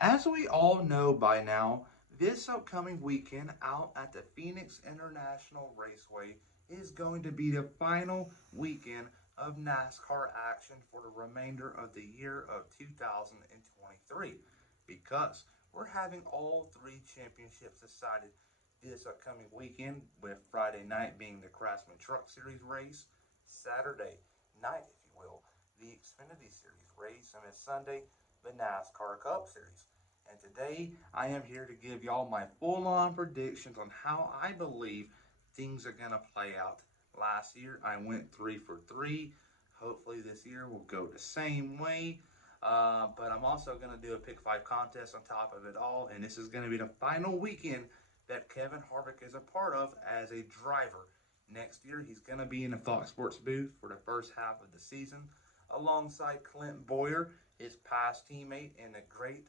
As we all know by now, this upcoming weekend out at the Phoenix International Raceway is going to be the final weekend of NASCAR action for the remainder of the year of 2023 because we're having all three championships decided this upcoming weekend, with Friday night being the Craftsman Truck Series race, Saturday night, if you will, the Xfinity Series race, and it's Sunday, the NASCAR Cup Series. And today I am here to give y'all my full on predictions on how I believe things are going to play out. Last year I went 3 for 3. Hopefully this year will go the same way. But I'm also going to do a pick five contest on top of it all. And this is going to be the final weekend that Kevin Harvick is a part of as a driver. Next year he's going to be in the Fox Sports booth for the first half of the season alongside Clint Boyer, his past teammate, and a great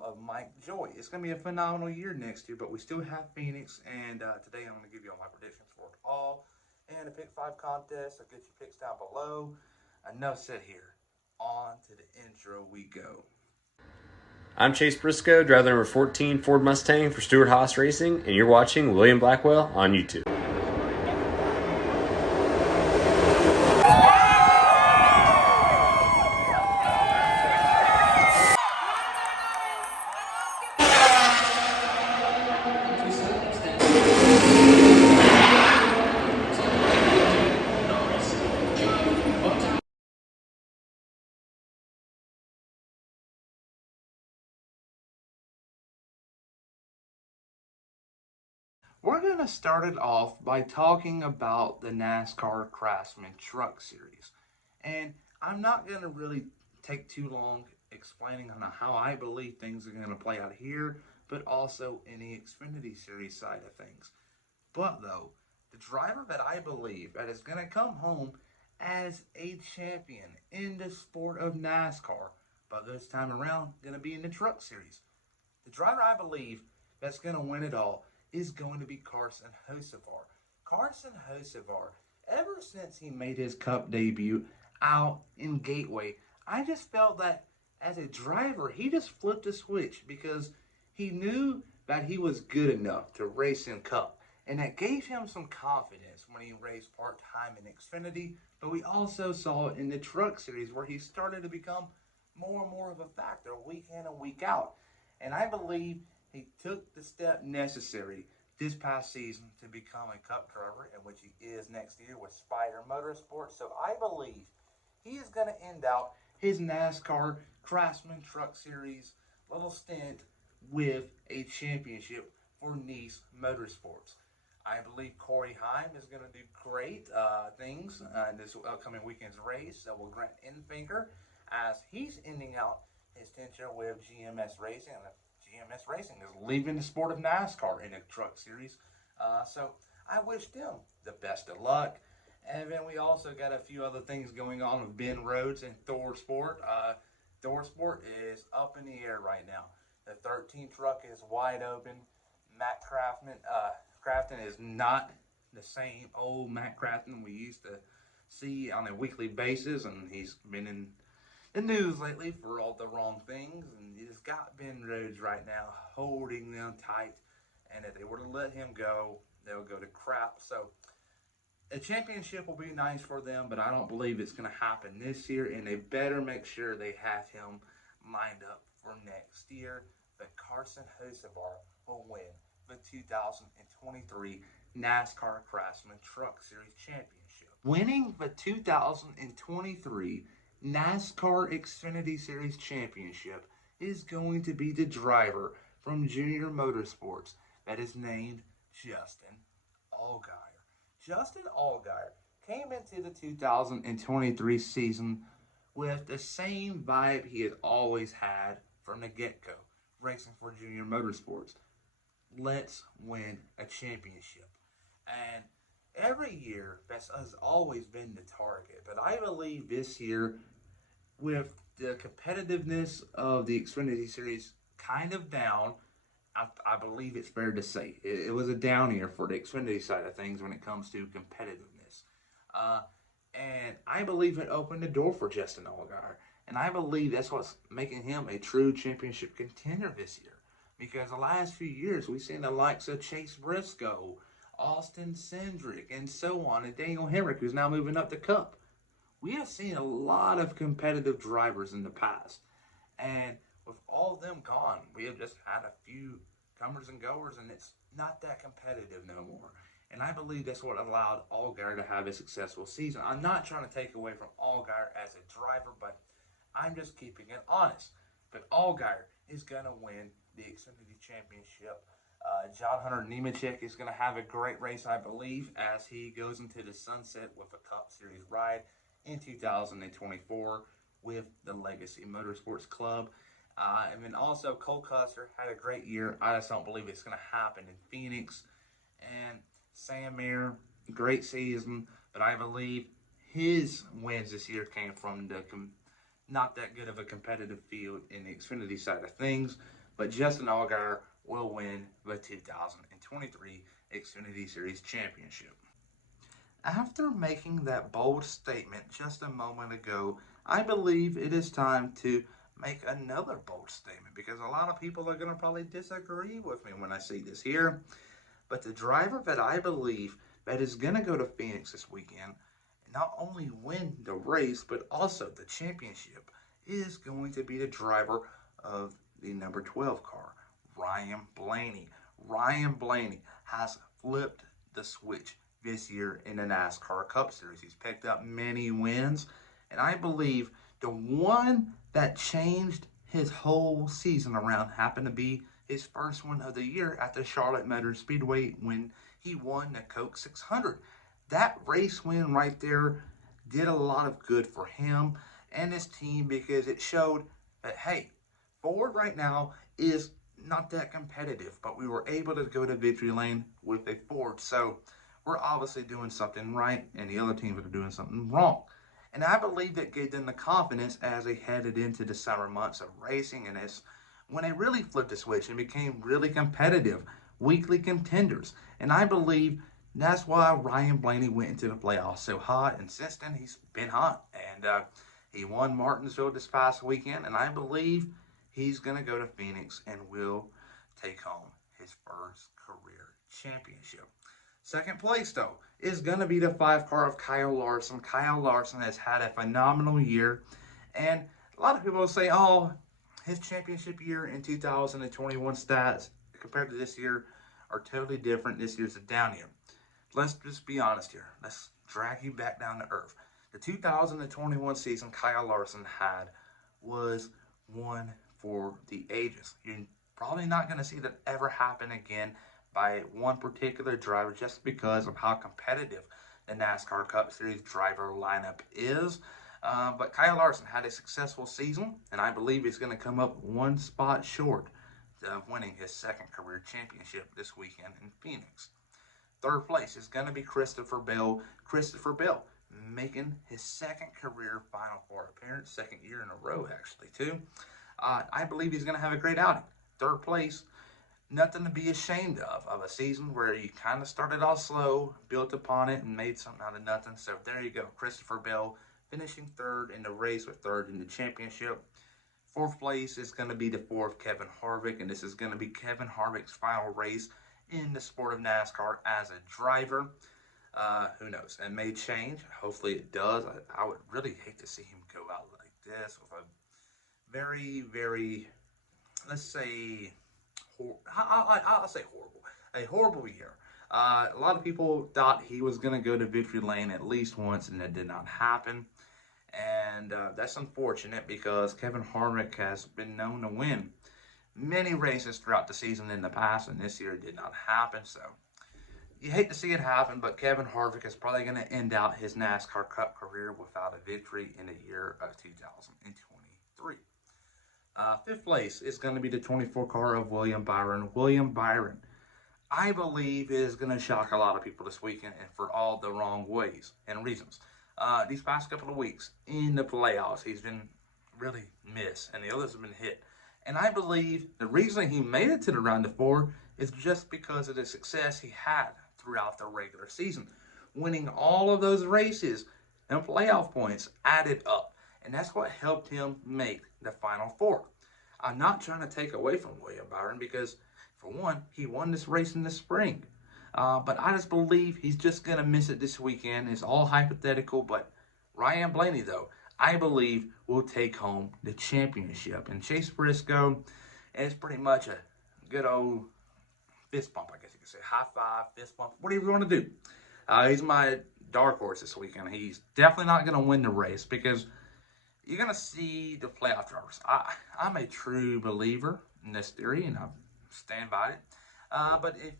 of Mike Joy. It's going to be a phenomenal year next year, but we still have Phoenix, and today I'm going to give you all my predictions for it all. And a pick five contest, I'll get your picks down below. Enough said here. On to the intro we go. I'm Chase Briscoe, driver number 14 Ford Mustang for Stewart Haas Racing, and you're watching William Blackwell on YouTube. We're going to start it off by talking about the NASCAR Craftsman Truck Series. And I'm not going to really take too long explaining on how I believe things are going to play out here, but also in the Xfinity Series side of things. But though, the driver that I believe that is going to come home as a champion in the sport of NASCAR, but this time around, going to be in the Truck Series. The driver I believe that's going to win it all is going to be Carson Hocevar. Carson Hocevar, ever since he made his Cup debut out in Gateway, I just felt that as a driver, he just flipped a switch because he knew that he was good enough to race in Cup. And that gave him some confidence when he raced part-time in Xfinity, but we also saw it in the Truck Series where he started to become more and more of a factor week in and week out. And I believe he took the step necessary this past season to become a Cup driver, in which he is next year with Spider Motorsports. So I believe he is going to end out his NASCAR Craftsman Truck Series little stint with a championship for Nice Motorsports. I believe Corey Heim is going to do great things in this upcoming weekend's race with Grant Enfinger as he's ending out his tenure with GMS Racing. GMS Racing is leaving the sport of NASCAR in the Truck Series. So I wish them the best of luck. And then we also got a few other things going on with Ben Rhodes and Thor Sport. Thor Sport is up in the air right now. The 13 truck is wide open. Matt Crafton is not the same old Matt Crafton we used to see on a weekly basis, and he's been in the news lately for all the wrong things, and you just got Ben Rhodes right now holding them tight, and if they were to let him go, they'll go to crap. So a championship will be nice for them, but I don't believe it's going to happen this year, and they better make sure they have him lined up for next year. But Carson Hocevar will win the 2023 NASCAR Craftsman Truck Series Championship. Winning the 2023 NASCAR Xfinity Series Championship is going to be the driver from Junior Motorsports that is named Justin Allgaier. Justin Allgaier came into the 2023 season with the same vibe he has always had from the get-go, racing for Junior Motorsports. Let's win a championship. And every year, that has always been the target. But I believe this year, with the competitiveness of the Xfinity Series kind of down, I believe it's fair to say it was a down year for the Xfinity side of things when it comes to competitiveness. And I believe it opened the door for Justin Allgaier And I believe that's what's making him a true championship contender this year. Because the last few years, we've seen the likes of Chase Briscoe, Austin Cindric, and so on, and Daniel Hemrick, who's now moving up the Cup. We have seen a lot of competitive drivers in the past. And with all of them gone, we have just had a few comers and goers, and it's not that competitive no more. And I believe that's what allowed Allgaier to have a successful season. I'm not trying to take away from Allgaier as a driver, but I'm just keeping it honest. But Allgaier is going to win the Xfinity Championship. John Hunter Nemechek is going to have a great race, I believe, as he goes into the sunset with a Cup Series ride in 2024 with the Legacy Motorsports Club. And then also Cole Custer had a great year. I just don't believe it's going to happen in Phoenix. And Sam Mayer, great season, but I believe his wins this year came from the not that good of a competitive field in the Xfinity side of things. But Justin Allgaier will win the 2023 Xfinity Series Championship. After making that bold statement just a moment ago, I believe it is time to make another bold statement because a lot of people are going to probably disagree with me when I say this here. But the driver that I believe that is going to go to Phoenix this weekend, not only win the race, but also the championship, is going to be the driver of the number 12 car, Ryan Blaney. Ryan Blaney has flipped the switch this year in the NASCAR Cup Series. He's picked up many wins, and I believe the one that changed his whole season around happened to be his first one of the year at the Charlotte Motor Speedway when he won the Coke 600. That race win right there did a lot of good for him and his team because it showed that, hey, Ford right now is not that competitive, but we were able to go to victory lane with a Ford. So we're obviously doing something right, and the other teams are doing something wrong. And I believe that gave them the confidence as they headed into the summer months of racing, and as when they really flipped the switch and became really competitive, weekly contenders. And I believe that's why Ryan Blaney went into the playoffs so hot, and since then he's been hot. And he won Martinsville this past weekend, and I believe he's going to go to Phoenix and will take home his first career championship. Second place, though, is going to be the 5 car of Kyle Larson. Kyle Larson has had a phenomenal year. And a lot of people will say, oh, his championship year in 2021 stats compared to this year are totally different. This year's a down year. Let's just be honest here. Let's drag you back down to earth. The 2021 season Kyle Larson had was one for the ages. You're probably not going to see that ever happen again by one particular driver just because of how competitive the NASCAR Cup Series driver lineup is. But Kyle Larson had a successful season, and I believe he's going to come up one spot short of winning his second career championship this weekend in Phoenix. Third place is going to be Christopher Bell. Christopher Bell making his second career Final Four appearance, second year in a row actually too. I believe he's going to have a great outing. Third place, nothing to be ashamed of a season where you kind of started off slow, built upon it, and made something out of nothing. So there you go, Christopher Bell finishing third in the race with third in the championship. Fourth place is going to be the fourth Kevin Harvick, and this is going to be Kevin Harvick's final race in the sport of NASCAR as a driver. Who knows? It may change. Hopefully it does. I would really hate to see him go out like this with a very, very, let's say, I'll say horrible. A horrible year. A lot of people thought he was going to go to victory lane at least once, and that did not happen. And that's unfortunate because Kevin Harvick has been known to win many races throughout the season in the past, and this year it did not happen. So you hate to see it happen, but Kevin Harvick is probably going to end out his NASCAR Cup career without a victory in the year of 2023. Fifth place is going to be the 24 car of William Byron. William Byron, I believe, is going to shock a lot of people this weekend, and for all the wrong ways and reasons. These past couple of weeks in the playoffs, he's been really missed, and the others have been hit. And I believe the reason he made it to the round of 4 is just because of the success he had throughout the regular season. Winning all of those races and playoff points added up. And that's what helped him make the Final Four. I'm not trying to take away from William Byron because, for one, he won this race in the spring. But I just believe he's just going to miss it this weekend. It's all hypothetical, but Ryan Blaney, though, I believe will take home the championship. And Chase Briscoe, it's pretty much a good old fist bump, I guess you could say. High five, fist bump, whatever you want to do. He's my dark horse this weekend. He's definitely not going to win the race because you're going to see the playoff drivers. I'm a true believer in this theory, and I stand by it. But if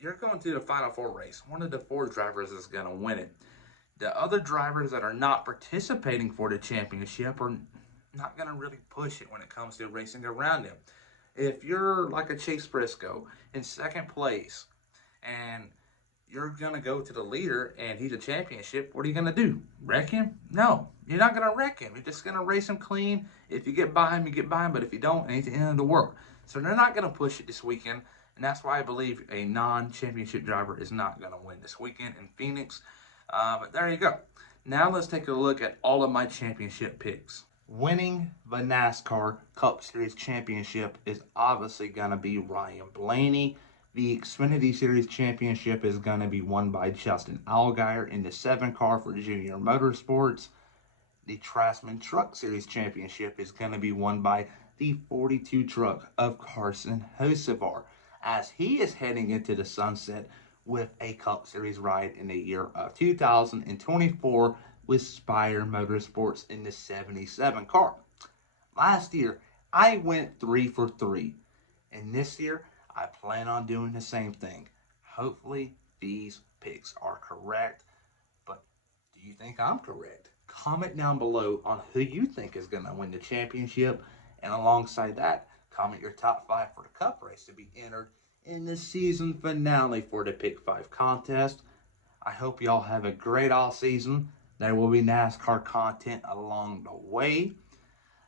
you're going to the Final Four race, one of the four drivers is going to win it. The other drivers that are not participating for the championship are not going to really push it when it comes to racing around him. If you're like a Chase Briscoe in second place and you're going to go to the leader and he's a championship, what are you going to do? Wreck him? No, you're not going to wreck him. You're just going to race him clean. If you get by him, you get by him. But if you don't, it ain't the end of the world. So they're not going to push it this weekend. And that's why I believe a non-championship driver is not going to win this weekend in Phoenix. But there you go. Now let's take a look at all of my championship picks. Winning the NASCAR Cup Series championship is obviously going to be Ryan Blaney. The Xfinity Series championship is going to be won by Justin Allgaier in the 7 car for Junior Motorsports. The Trassman Truck Series championship is going to be won by the 42 truck of Carson Hocevar, as he is heading into the sunset with a Cup Series ride in the year of 2024 with Spire Motorsports in the 77 car. Last year, I went 3 for 3, and this year, I plan on doing the same thing. Hopefully, these picks are correct, but do you think I'm correct? Comment down below on who you think is going to win the championship, and alongside that, comment your top 5 for the Cup race to be entered in the season finale for the Pick 5 contest. I hope y'all have a great off season. There will be NASCAR content along the way,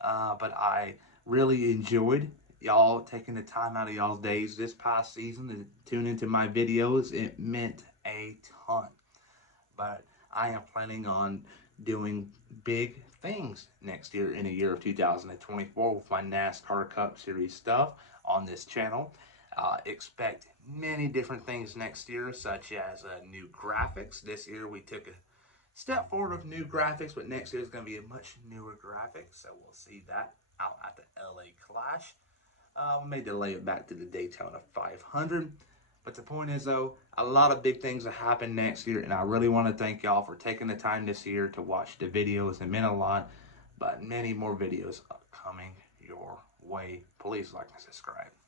but I really enjoyed y'all taking the time out of y'all's days this past season to tune into my videos. It meant a ton. But I am planning on doing big things next year in the year of 2024 with my NASCAR Cup Series stuff on this channel. Expect many different things next year, such as new graphics. This year we took a step forward of new graphics, but next year is going to be a much newer graphic, so we'll see that out at the LA Clash. We may delay it back to the Daytona 500. But the point is, though, a lot of big things will happen next year, and I really want to thank y'all for taking the time this year to watch the videos. It meant a lot, but many more videos are coming your way. Please like and subscribe.